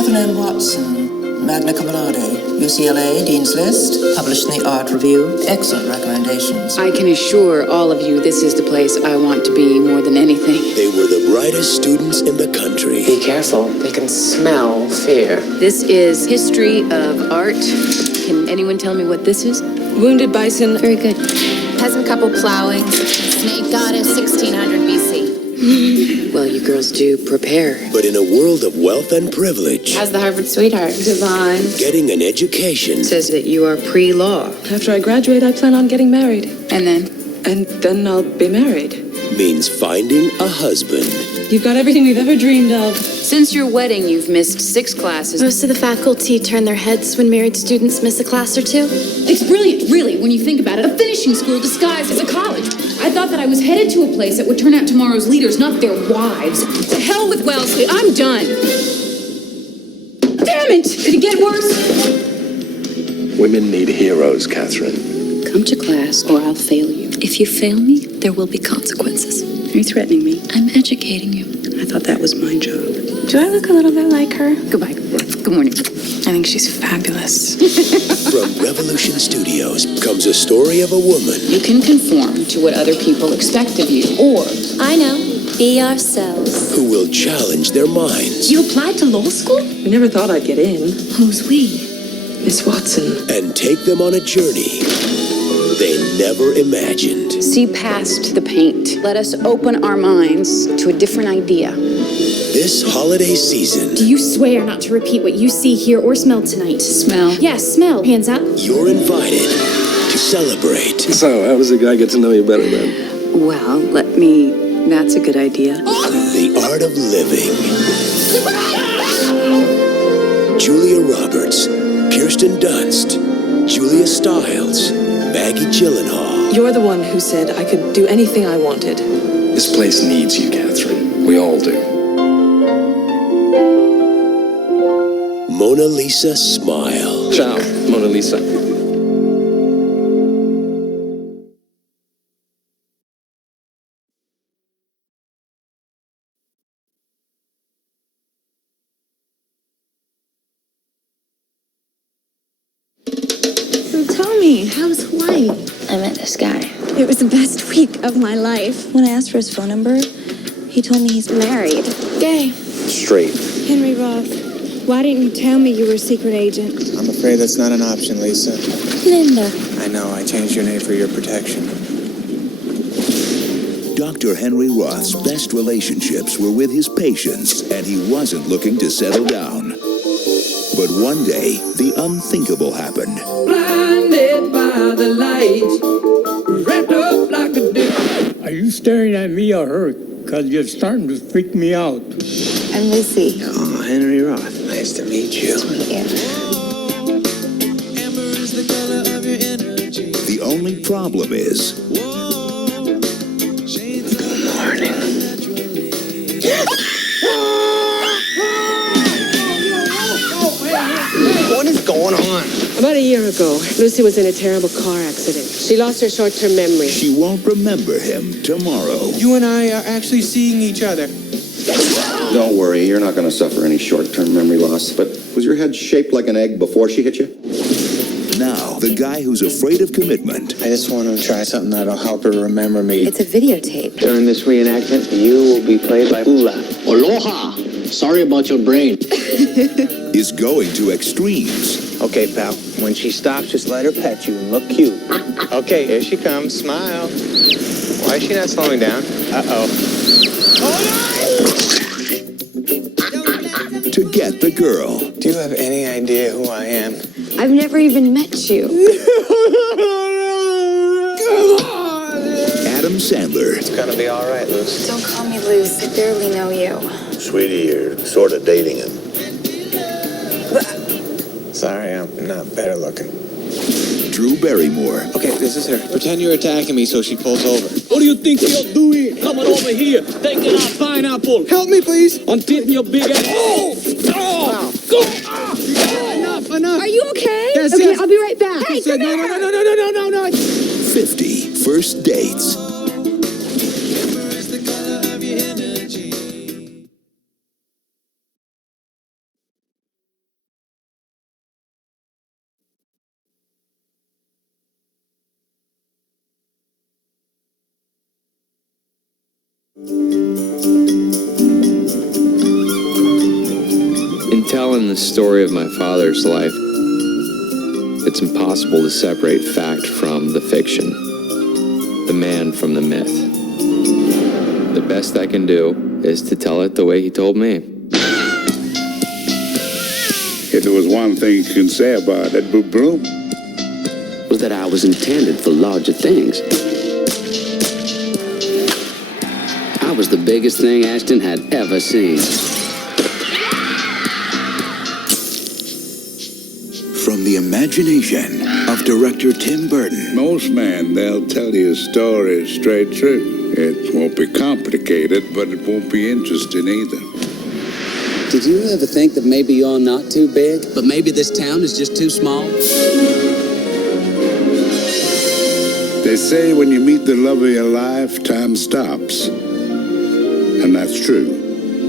Catherine Watson, magna cum laude, UCLA, Dean's List, published in the Art Review. Excellent recommendations. I can assure all of you this is the place I want to be more than anything. They were the brightest students in the country. Be careful, they can smell fear. This is history of art. Can anyone tell me what this is? Wounded bison. Very good. Peasant couple plowing. Snake goddess, 1600 BC. Well, you girls do prepare. But in a world of wealth and privilege, How's the Harvard sweetheart? Divine. getting an education Says that you are pre-law. After I graduate, I plan on getting married. And then? And then I'll be married. means finding a husband. You've got everything we've ever dreamed of. Since your wedding, you've missed 6 classes. Most of the faculty turn their heads when married students miss a class or two. It's brilliant, really, when you think about it. A finishing school disguised as a college. I thought that I was headed to a place that would turn out tomorrow's leaders, not their wives. To hell with Wellesley, I'm done. Damn it! Did it get worse? Women need heroes, Catherine. Come to class or I'll fail you. If you fail me, there will be consequences. Are you threatening me? I'm educating you. I thought that was my job. Do I look a little bit like her? Goodbye. Good morning. I think she's fabulous. From Revolution Studios comes a story of a woman You can conform to what other people expect of you, or I know. Be ourselves. who will challenge their minds You applied to law school? We never thought I'd get in. Who's we? Miss Watson. and take them on a journey they never imagined. see past the paint. Let us open our minds to a different idea. This holiday season, Do you swear not to repeat what you see, hear, or smell tonight? Smell. Yes, smell. Hands up. you're invited to celebrate So, how does a guy get to know you better then? Well, that's a good idea. the art of living. Julia Roberts, Kirsten Dunst, Julia Stiles, Maggie Gyllenhaal. You're the one who said I could do anything I wanted. This place needs you, Catherine. We all do. Mona Lisa Smile. Ciao, Mona Lisa. Tell me, how was Hawaii? I met this guy. It was the best week of my life. When I asked for his phone number, he told me he's Married. Gay. Straight. Henry Roth. Why didn't you tell me you were a secret agent? I'm afraid that's not an option, Lisa. Linda. I know, I changed your name for your protection. Dr. Henry Roth's best relationships were with his patients, and he wasn't looking to settle down. But one day, the unthinkable happened. Blinded by the light, wrapped up like a dick. Are you staring at me or her? Because you're starting to freak me out. I'm Lucy. Oh, Henry Roth. Nice to meet you. The only problem is, Good morning. What is going on? About a year ago, Lucy was in a terrible car accident. She lost her short-term memory. she won't remember him tomorrow. You and I are actually seeing each other. Don't worry, you're not going to suffer any short-term memory loss. But was your head shaped like an egg before she hit you? Now, the guy who's afraid of commitment I just want to try something that'll help her remember me. It's a videotape. During this reenactment, you will be played by Ula. Aloha! Sorry about your brain. is going to extremes. Okay, pal. When she stops, just let her pet you and look cute. Okay, here she comes. Smile. Why is she not slowing down? Uh-oh. To get the girl. Do you have any idea who I am? I've never even met you. Adam Sandler. It's gonna be all right, Luce. Don't call me Luce. I barely know you. Sweetie, you're sort of dating him. Sorry, I'm not better looking. Drew Barrymore. Okay, this is her. Pretend you're attacking me so she pulls over. What do you think you're doing? Coming over here, taking our pineapple. Help me, please. I'm tipping your big ass. Oh! Wow. Go! Enough. Are you okay? Yes, okay, yes. I'll be right back. Hey, come here! No. 50 first dates. In telling the story of my father's life, it's impossible to separate fact from the fiction, the man from the myth. The best I can do is to tell it the way he told me. If there was one thing you can say about that broom, was that I was intended for larger things. I was the biggest thing Ashton had ever seen. From the imagination of director Tim Burton. most men, they'll tell you a story straight through. It won't be complicated, but it won't be interesting either. Did you ever think that maybe you're not too big, but maybe this town is just too small? They say when you meet the love of your life, time stops. And that's true.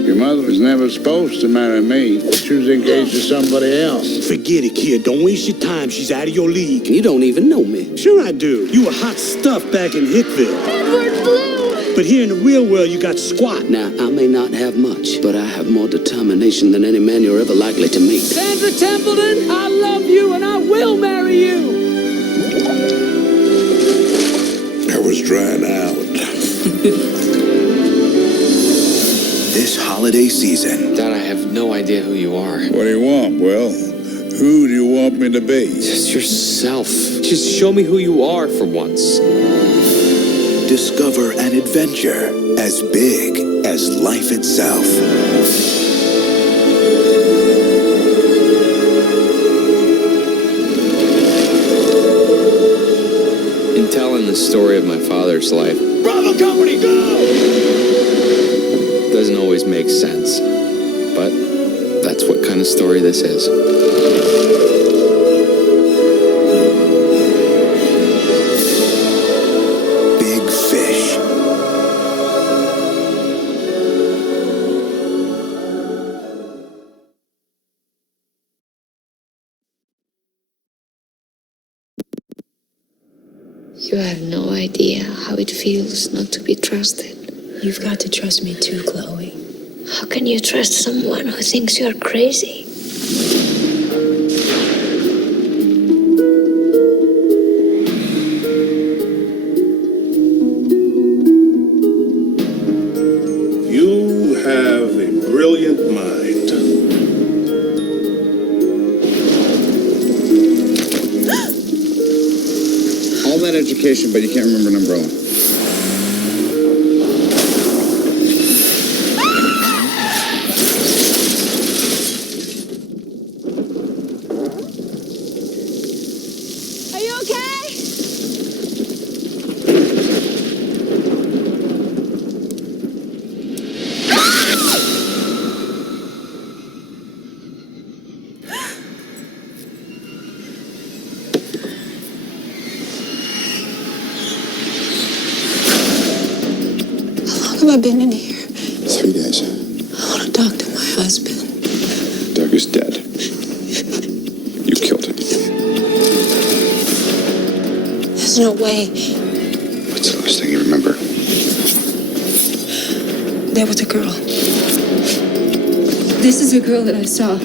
Your mother was never supposed to marry me. She was engaged to somebody else. Forget it, kid. Don't waste your time. She's out of your league. You don't even know me. Sure I do. You were hot stuff back in Hickville. Edward Blue! But here in the real world, you got squat. Now, I may not have much, but I have more determination than any man you're ever likely to meet. Sandra Templeton, I love you and I will marry you. I was drying out. This holiday season. Dad, I have no idea who you are. What do you want, Will? Who do you want me to be? Just yourself. Just show me who you are for once. Discover an adventure as big as life itself. In telling the story of my father's life, Bravo Company, go! doesn't always make sense, but that's what kind of story this is. Big Fish. You have no idea how it feels not to be trusted. You've got to trust me too, Chloe. How can you trust someone who thinks you're crazy? You have a brilliant mind. All that education, but you can't remember an umbrella. Are you okay? How long have I been in here? 3 days. I want to talk to my husband. Doug is dead. You killed him. There's no way. What's the last thing you remember? There was a girl. This is the girl that I saw.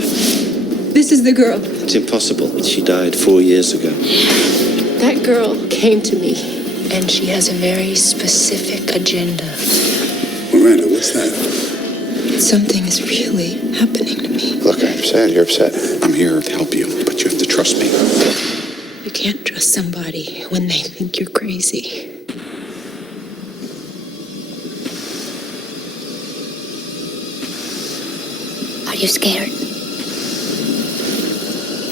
This is the girl. It's impossible. She died 4 years ago. That girl came to me, and she has a very specific agenda. Miranda, what's that? Something is really happening to me. Look, I understand you're upset. I'm here to help you, but you have to trust me. You can't trust somebody when they think you're crazy. Are you scared?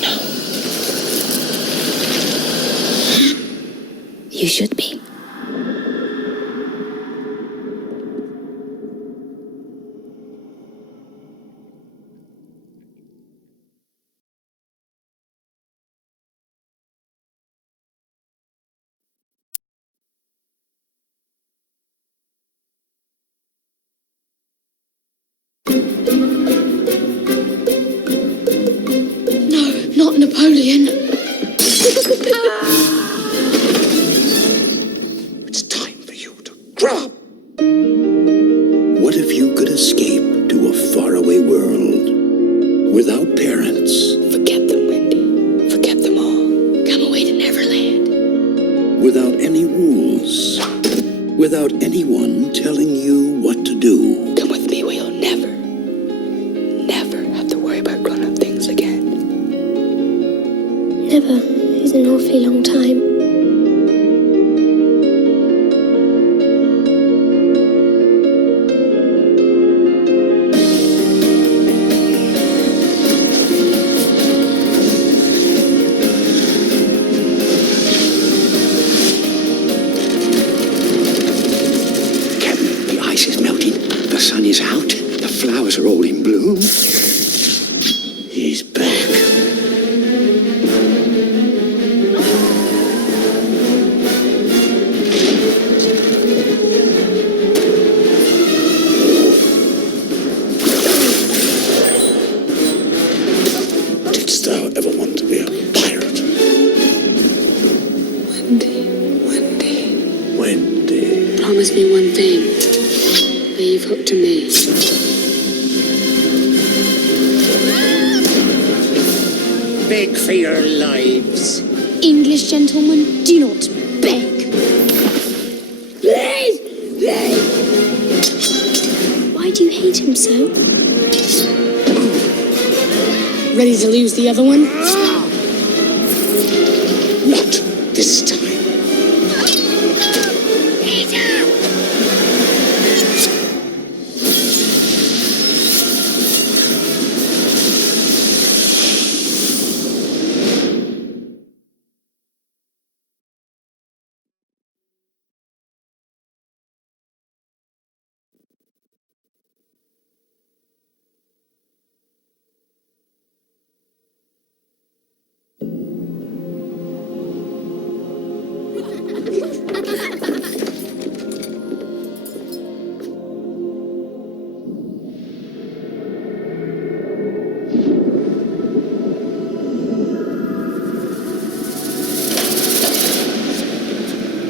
No. You should be. No, not Napoleon. It's time for you to grow up. secrets. Forget them, Wendy. Forget them all. Come away to Neverland. Without any rules. Without anyone telling you what to do. Come with me where you'll never have to worry about grown-up things again. Never is an awfully long time. Is out. The flowers are all in bloom. He's back. Didst thou ever want to be a pirate? Wendy. Promise me one thing. Leave hope to me. Beg for your lives. English gentlemen, do not beg. Please! Why do you hate him so? Ready to lose the other one? Not this time.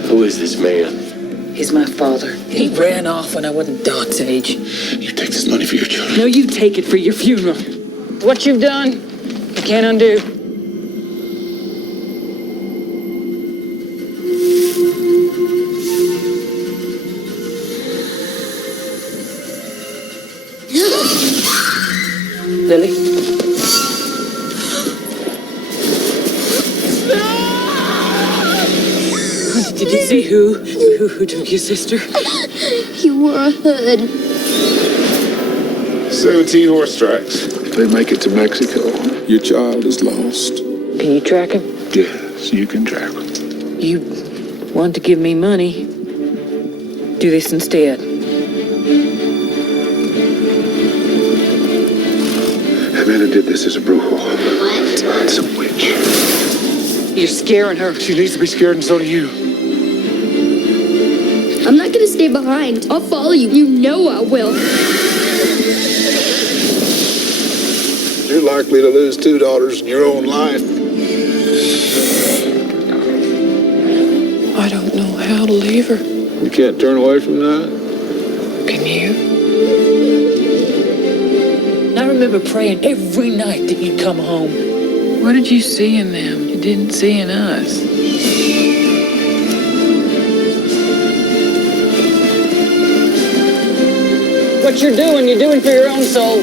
Who is this man? He's my father. He ran off when I wasn't Dot's age. You take this money for your children. No, you take it for your funeral. What you've done, you can't undo. Lily? Did you see who took your sister? You were a hood. 17 horse tracks. If they make it to Mexico, your child is lost. Can you track him? Yes, you can track him. You want to give me money? Do this instead. Amanda did this as a brujo. What? It's a witch. You're scaring her. She needs to be scared, and so do you. I'm not gonna stay behind. I'll follow you. You know I will. You're likely to lose 2 daughters in your own life. I don't know how to leave her. You can't turn away from that. Can you? I remember praying every night that you'd come home. What did you see in them you didn't see in us? What you're doing for your own soul.